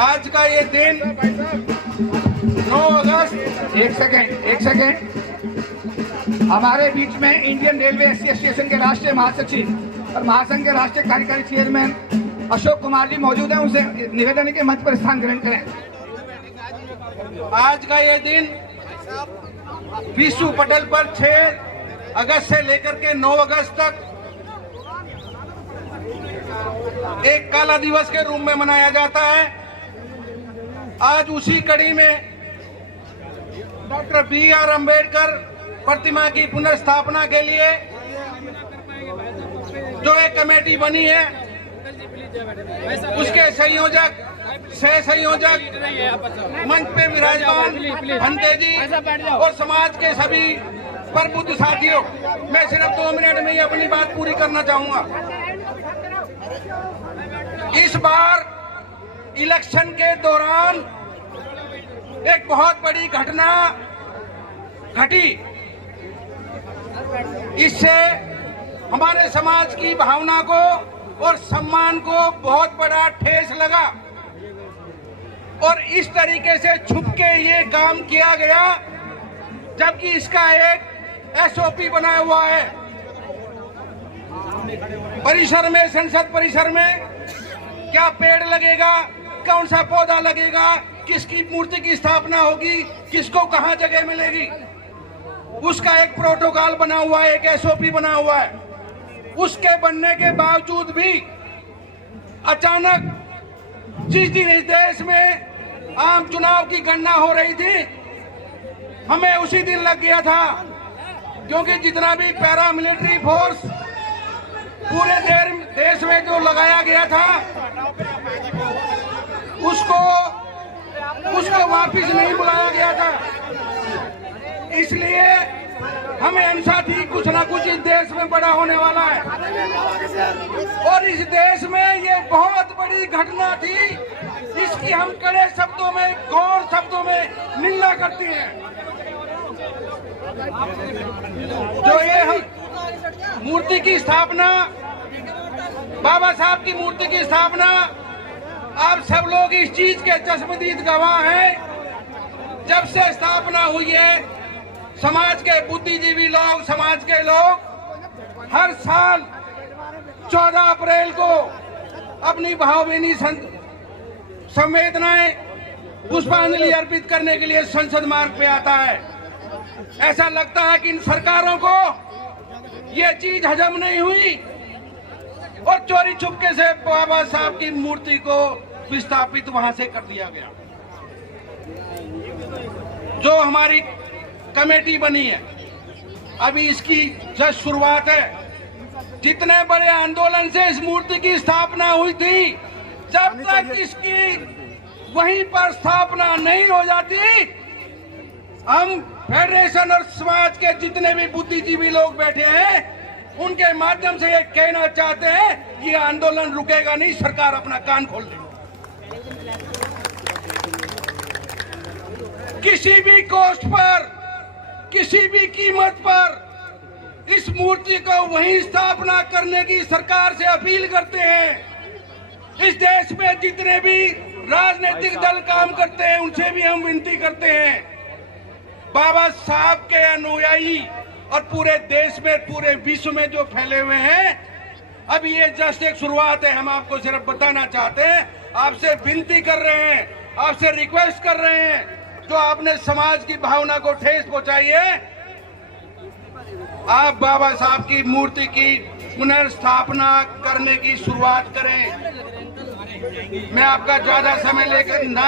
आज का ये दिन 9 अगस्त। एक सेकेंड। हमारे बीच में इंडियन रेलवे एसोसिएशन के राष्ट्रीय महासचिव और महासंघ के राष्ट्रीय कार्यकारी चेयरमैन अशोक कुमार जी मौजूद हैं। उनसे निवेदन है कि मंच पर स्थान ग्रहण करें। आज का ये दिन विश्व पटल पर 6 अगस्त से लेकर के 9 अगस्त तक एक काला दिवस के रूप में मनाया जाता है। आज उसी कड़ी में डॉक्टर BR अम्बेडकर प्रतिमा की पुनर्स्थापना के लिए जो एक कमेटी बनी है, उसके सह संयोजक मंच पे विराजमान भंते जी और समाज के सभी प्रबुद्ध साथियों, मैं सिर्फ 2 मिनट में ही अपनी बात पूरी करना चाहूंगा। इस बार इलेक्शन के दौरान एक बहुत बड़ी घटना घटी। इससे हमारे समाज की भावना को और सम्मान को बहुत बड़ा ठेस लगा और इस तरीके से छुप के ये काम किया गया, जबकि इसका एक SOP बना हुआ है। परिसर में, संसद परिसर में क्या पेड़ लगेगा, कौन सा पौधा लगेगा, किसकी मूर्ति की स्थापना होगी, किसको कहां जगह मिलेगी, उसका एक प्रोटोकॉल बना हुआ है, एक SOP बना हुआ है। उसके बनने के बावजूद भी अचानक जिस दिन इस देश में आम चुनाव की गणना हो रही थी, हमें उसी दिन लग गया था, क्योंकि जितना भी पैरामिलिट्री फोर्स पूरे देश में जो लगाया गया था, उसको वापिस नहीं बुलाया गया था। इसलिए हमें अनुसार ही कुछ ना कुछ इस देश में बड़ा होने वाला है और इस देश में ये बहुत बड़ी घटना थी। इसकी हम कड़े शब्दों में, घोर शब्दों में निंदा करते हैं। जो ये हम मूर्ति की स्थापना, बाबा साहब की मूर्ति की स्थापना, आप सब लोग इस चीज के चश्मदीद गवाह हैं। जब से स्थापना हुई है, समाज के बुद्धिजीवी लोग, समाज के लोग हर साल 14 अप्रैल को अपनी भावभीनी संवेदनाएं पुष्पांजलि अर्पित करने के लिए संसद मार्ग पे आता है। ऐसा लगता है कि इन सरकारों को ये चीज हजम नहीं हुई और चोरी छुपके से बाबा साहब की मूर्ति को विस्थापित वहां से कर दिया गया। जो हमारी कमेटी बनी है, अभी इसकी जस्ट शुरुआत है। जितने बड़े आंदोलन से इस मूर्ति की स्थापना हुई थी, जब तक इसकी वहीं पर स्थापना नहीं हो जाती, हम फेडरेशन और समाज के जितने भी बुद्धिजीवी लोग बैठे हैं, उनके माध्यम से ये कहना चाहते हैं, ये आंदोलन रुकेगा नहीं, सरकार अपना कान खोल दे। किसी भी कॉस्ट पर, किसी भी कीमत पर इस मूर्ति को वहीं स्थापना करने की सरकार से अपील करते हैं। इस देश में जितने भी राजनीतिक दल काम करते हैं, उनसे भी हम विनती करते हैं, बाबा साहब के अनुयायी और पूरे देश में, पूरे विश्व में जो फैले हुए हैं, अभी ये जस्ट एक शुरुआत है। हम आपको सिर्फ बताना चाहते हैं, आपसे विनती कर रहे हैं, आपसे रिक्वेस्ट कर रहे हैं, जो आपने समाज की भावना को ठेस पहुंचाई है, आप बाबा साहब की मूर्ति की पुनर्स्थापना करने की शुरुआत करें। मैं आपका ज्यादा समय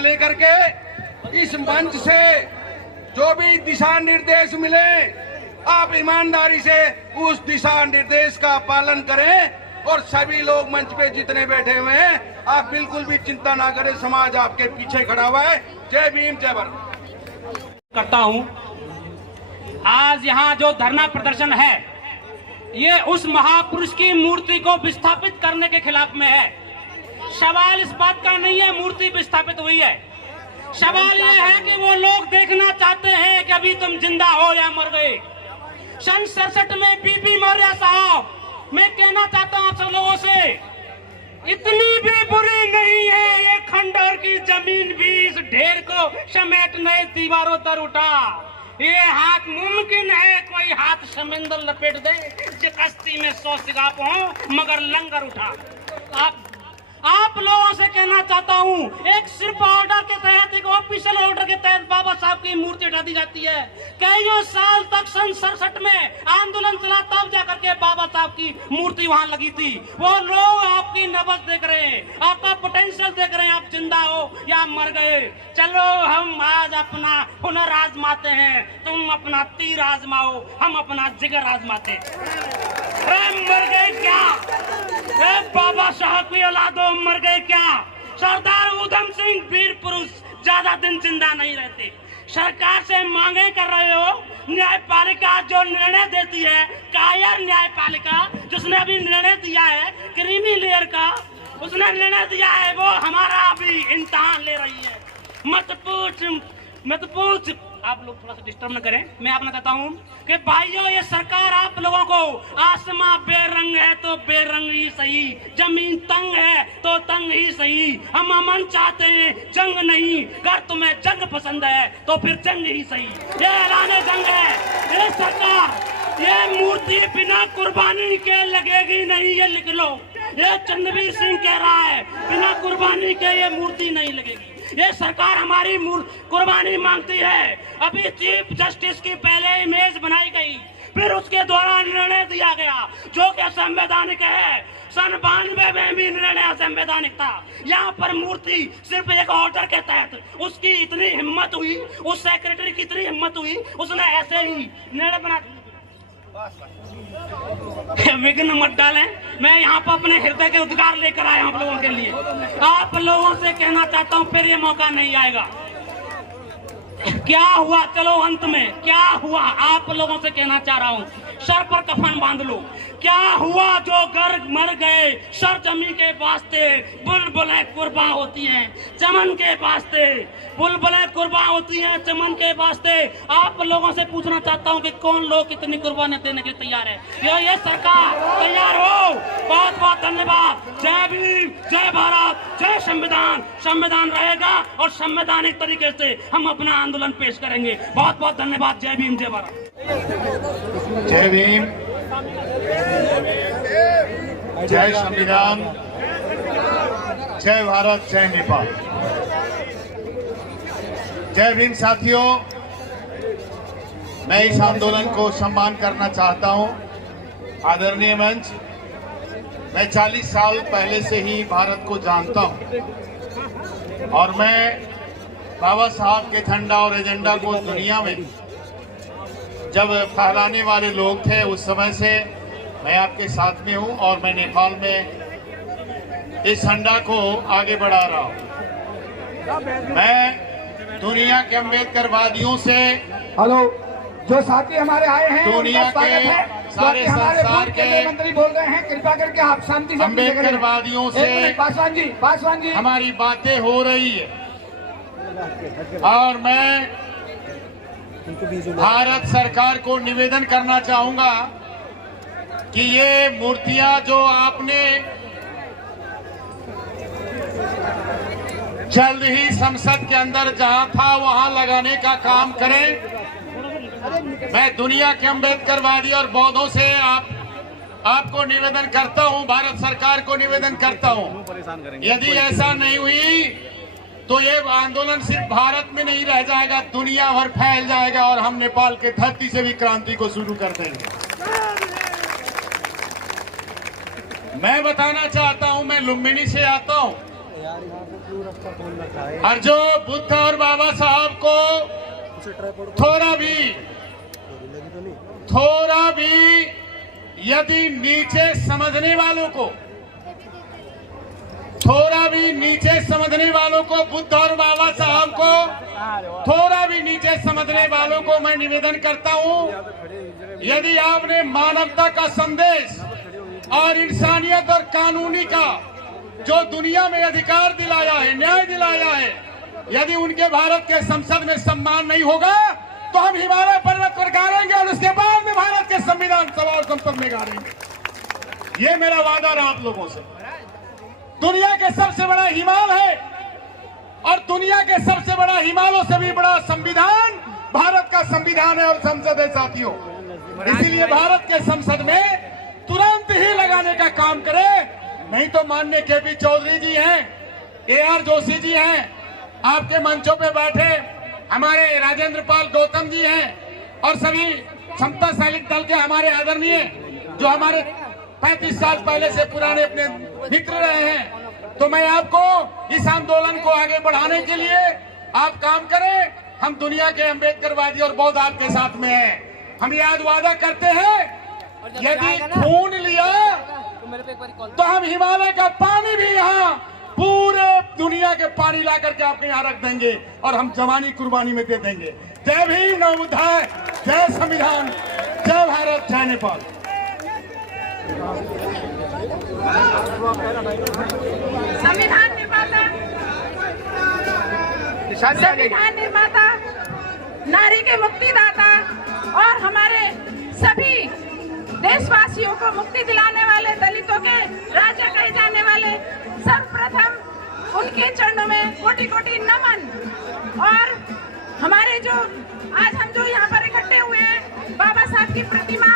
लेकर के इस मंच से जो भी दिशा निर्देश मिले, आप ईमानदारी से उस दिशा निर्देश का पालन करें और सभी लोग मंच पे जितने बैठे हुए हैं, आप बिल्कुल भी चिंता ना करें, समाज आपके पीछे खड़ा हुआ है। जय भीम, जय भारत। करता हूं, आज यहां जो धरना प्रदर्शन है, ये उस महापुरुष की मूर्ति को विस्थापित करने के खिलाफ में है। सवाल इस बात का नहीं है मूर्ति विस्थापित हुई है, सवाल ये है कि वो लोग देखना चाहते हैं कि अभी तुम जिंदा हो या मर गए। सन 67 में बीपी मौर्य साहब, मैं कहना चाहता हूं आप सब लोगों से, इतनी भी बुरी नहीं है ये खंडहर की जमीन भी इस ढेर को समेटने दीवारों तर उठा। ये हाथ मुमकिन है कोई हाथ समुंदर लपेट दे, जो कश्ती में 100 सिगाप हो मगर लंगर उठा। आप लोगों से कहना चाहता हूँ, एक सिर्फ ऑर्डर के तहत, एक ऑफिशियल ऑर्डर के तहत बाबा साहब की मूर्ति हटा दी जाती है। कईयों साल तक सन 67 में आंदोलन चला, तब जाकर के बाबा साहब की मूर्ति वहां लगी थी। वो लोग आपकी नब्ज देख रहे हैं, आपका पोटेंशियल देख रहे हैं, आप जिंदा हो या मर गए। चलो हम आज अपना हुनर आजमाते हैं, तुम अपना तीर आजमाओ, हम अपना जिगर आजमाते। मर गए क्या बाबा साहब की औलादों, मर गए क्या? सरदार उधम सिंह वीर पुरुष ज्यादा दिन जिंदा नहीं रहते। सरकार से मांगे कर रहे हो, न्यायपालिका जो निर्णय देती है, कायर न्यायपालिका जिसने अभी निर्णय दिया है क्रीमी लेयर का, उसने निर्णय दिया है, वो हमारा अभी इम्तिहान ले रही है। मत पूछ आप लोग थोड़ा सा डिस्टर्ब न करें। मैं आपने कहता हूँ कि भाइयों, ये सरकार आप लोगों को, आसमां बेरंग है तो बेरंग ही सही, जमीन तंग है तो तंग ही सही, हम अमन चाहते हैं जंग नहीं। अगर तुम्हें जंग पसंद है तो फिर जंग ही सही। ये ऐलान जंग है। ये सरकार, ये मूर्ति बिना कुर्बानी के लगेगी नहीं, ये लिख लो। ये चंद्रवीर सिंह कह रहा है, बिना कुर्बानी के ये मूर्ति नहीं लगेगी। ये सरकार हमारी कुर्बानी मांगती है। अभी चीफ जस्टिस की पहले इमेज बनाई गई, फिर उसके द्वारा निर्णय दिया गया जो कि असंवैधानिक है। सन 92 में भी निर्णय असंवैधानिक था। यहाँ पर मूर्ति सिर्फ एक ऑर्डर के तहत, उसकी इतनी हिम्मत हुई, उस सेक्रेटरी की इतनी हिम्मत हुई, उसने ऐसे ही निर्णय बना। विघ्न मत डालें, मैं यहाँ पर अपने हृदय के उद्गार लेकर आया हूँ आप लोगों के लिए। आप लोगों से कहना चाहता हूँ, फिर ये मौका नहीं आएगा। क्या हुआ, चलो अंत में क्या हुआ आप लोगों से कहना चाह रहा हूँ, सर पर कफन बांध लो। क्या हुआ, जो घर मर गए सर जमी के वास्ते, बुलबुलें कुर्बान होती हैं चमन के वास्ते, बुलबुलें कुर्बान होती हैं चमन के वास्ते। आप लोगों से पूछना चाहता हूं कि कौन लोग कितनी कुर्बानियां देने के तैयार है। ये सरकार तैयार हो। बहुत बहुत धन्यवाद। जय भीम, जय भारत, जय संविधान। संविधान रहेगा और संवैधानिक तरीके से हम अपना आंदोलन पेश करेंगे। बहुत बहुत धन्यवाद। जय भीम, जय भारत। जय भीम, जय संविधान, जय भारत, जय नेपाल। जय भीम साथियों, मैं इस आंदोलन को सम्मान करना चाहता हूं। आदरणीय मंच, मैं 40 साल पहले से ही भारत को जानता हूं और मैं बाबा साहब के झंडा और एजेंडा को दुनिया में जब फहराने वाले लोग थे, उस समय से मैं आपके साथ में हूं और मैं नेपाल में इस झंडा को आगे बढ़ा रहा हूं। मैं दुनिया के अम्बेडकरवादियों से, हेलो, जो साथी हमारे आए हैं दुनिया के सारे संसार के मंत्री बोल रहे हैं, कृपा करके आप शांति से अम्बेडकरवादियों से पासवान जी हमारी बातें हो रही है और मैं भारत सरकार को निवेदन करना चाहूंगा कि ये मूर्तियां जो आपने जल्द ही संसद के अंदर जहां था वहां लगाने का काम करें। मैं दुनिया के अम्बेडकरवादी और बौद्धों से आपको निवेदन करता हूं, भारत सरकार को निवेदन करता हूं, यदि ऐसा नहीं हुई तो ये आंदोलन सिर्फ भारत में नहीं रह जाएगा, दुनिया भर फैल जाएगा और हम नेपाल के धरती से भी क्रांति को शुरू कर देंगे। मैं बताना चाहता हूं, मैं लुम्बिनी से आता हूं और जो बुद्ध और बाबा साहब को थोड़ा भी यदि नीचे समझने वालों को, थोड़ा भी नीचे समझने वालों को, बुद्ध और बाबा साहब को थोड़ा भी नीचे समझने वालों को मैं निवेदन करता हूं, यदि आपने मानवता का संदेश और इंसानियत और कानूनी का जो दुनिया में अधिकार दिलाया है, न्याय दिलाया है, यदि उनके भारत के संसद में सम्मान नहीं होगा तो हम हिमालय पर्वत पर गाड़ेंगे और उसके बाद में भारत के संविधान सभा और संसद में गाड़ेंगे। ये मेरा वादा रहा आप लोगों से। दुनिया के सबसे बड़ा हिमालय है और दुनिया के सबसे बड़ा हिमालयों से भी बड़ा संविधान भारत का संविधान है और संसद है साथियों। इसीलिए भारत के संसद में तुरंत ही लगाने का काम करे, नहीं तो माननीय केपी चौधरी जी हैं, AR जोशी जी हैं, आपके मंचों पे बैठे हमारे राजेंद्र पाल गौतम जी हैं और सभी समता सैनिक दल के हमारे आदरणीय जो हमारे 35 साल पहले से पुराने अपने मित्र रहे हैं। तो मैं आपको इस आंदोलन को आगे बढ़ाने के लिए आप काम करें। हम दुनिया के अम्बेडकरवादी और बौद्ध आपके साथ में हैं। हम याद वादा करते हैं, यदि खून लिया तो हम हिमालय का पानी भी यहाँ पूरे दुनिया के पानी ला करके आपके यहाँ रख देंगे और हम जवानी कुर्बानी में दे देंगे। जय भीम, नव बुद्धाय, जय संविधान, जय भारत, जय नेपाल। संविधान निर्माता, नारी के मुक्तिदाता और हमारे सभी देशवासियों को मुक्ति दिलाने वाले, दलितों के राजा कहे जाने वाले, सर्वप्रथम उनके चरणों में कोटि कोटि नमन। और हमारे जो आज हम जो यहाँ पर इकट्ठे हुए हैं, बाबा साहब की प्रतिमा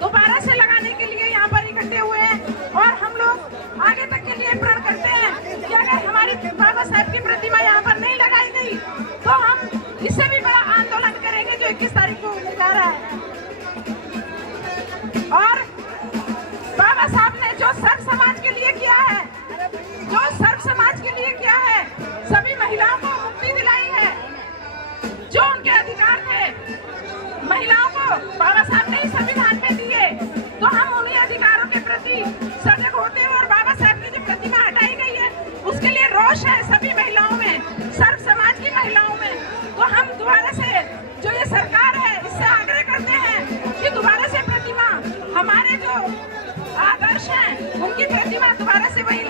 दोबारा से लगाने के लिए यहाँ पर इकट्ठे हुए हैं और हम लोग आगे तक के लिए प्रण करते हैं कि अगर हमारी बाबा साहब की प्रतिमा यहाँ पर नहीं लगाई गई तो हम इससे भी बड़ा आंदोलन करेंगे जो 21 तारीख को होने जा रहा है। और बाबा साहब ने जो सर्व समाज के लिए किया है, सभी महिलाओं को मुक्ति दिलाई है, जो उनके अधिकार थे महिलाओं को बाबा साहब ने संविधान में दिए, तो हम उन्हीं अधिकारों के प्रति सजग होते हैं। और बाबा साहब की जो प्रतिमा हटाई गई है उसके लिए रोष है सभी महिलाओं में, सर्व समाज की महिलाओं में। तो हम दोबारा से जो ये सरकार है इससे आग्रह करते हैं कि दोबारा से प्रतिमा, हमारे जो आदर्श हैं उनकी प्रतिमा दोबारा से वही